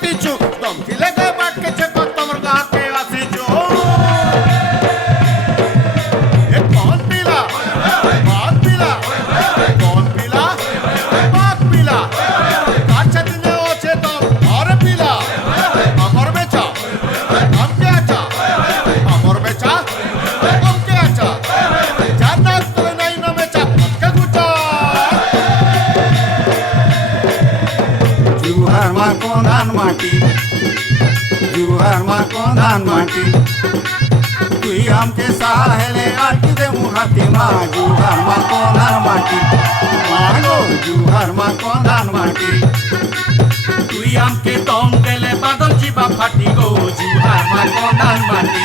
মাতিছু দমকিলে গে বাটকেছে তোমার গাতে আসিছু এ কোন পিলা বাদ পিলা কোন পিলা বাদ পিলা কাছে দিনে ওছে তো আর পিলা আমার বেচা আমকে আচা আমার বেচা আমকে আচা জানা তোরে নাই না বেচা আমকে গুচা जुहार मार कोंधान माटी जुहार मार कोंधान माटी तुई हमके साहेले आटी दे मुहाती मा जुहार मार कोंधान माटी मागो जुहार मार कोंधान माटी তুই আমকে দম দেলে বাদল জিবা ফাটি গো জুহার মার কোন্ধান মাটি